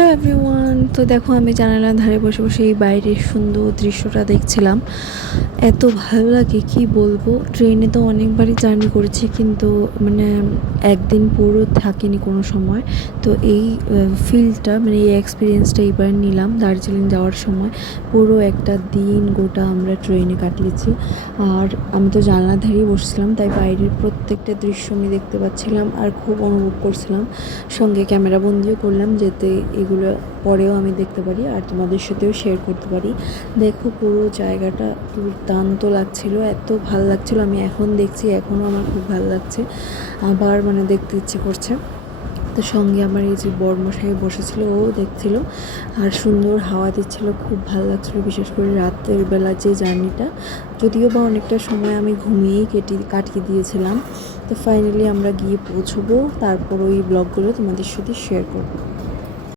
Hello everyone. তো দেখো আমি জানালার ধারে বসে বসে এই বাইরের সুন্দর দৃশ্যটা দেখছিলাম। এত ভালো লাগে, কি বলব? ট্রেনে তো অনেকবারই জার্নি করেছি কিন্তু মানে একদিন পুরো থাকিনি কোনো সময়। তো এই ফিলটা মানে এই এক্সপিরিয়েন্সটা এইবার নিলাম দার্জিলিং যাওয়ার সময়। পুরো একটা দিন গোটা আমরা ট্রেনে কাটিয়েছি। আর আমি তো জানলার ধারেই বসছিলাম, তাই বাইরের প্রত্যেকটা দৃশ্য আমি দেখতে পাচ্ছিলাম আর খুব অনুভব করছিলাম। সঙ্গে ক্যামেরা বন্দিও করলাম, যেতে এগুলো পরেও আমি দেখতে পারি আর তোমাদের সাথেও শেয়ার করতে পারি। দেখো পুরো জায়গাটা দুর্দান্ত লাগছিল, এত ভালো লাগছিল, আমি এখন দেখছি এখনও আমার খুব ভালো লাগছে, আবার মানে দেখতে ইচ্ছে করছে। তো সঙ্গে আমার এই যে বর্মশাই বসেছিল, ও দেখছিল, আর সুন্দর হাওয়া দিচ্ছিল, খুব ভালো লাগছিল, বিশেষ করে রাতের বেলা যে জার্নিটা, যদিও বা অনেকটা সময় আমি ঘুমিয়েই কেটে, কাটিয়ে দিয়েছিলাম। তো ফাইনালি আমরা গিয়ে পৌঁছবো, তারপর ওই ব্লগগুলো তোমাদের সাথে শেয়ার করব।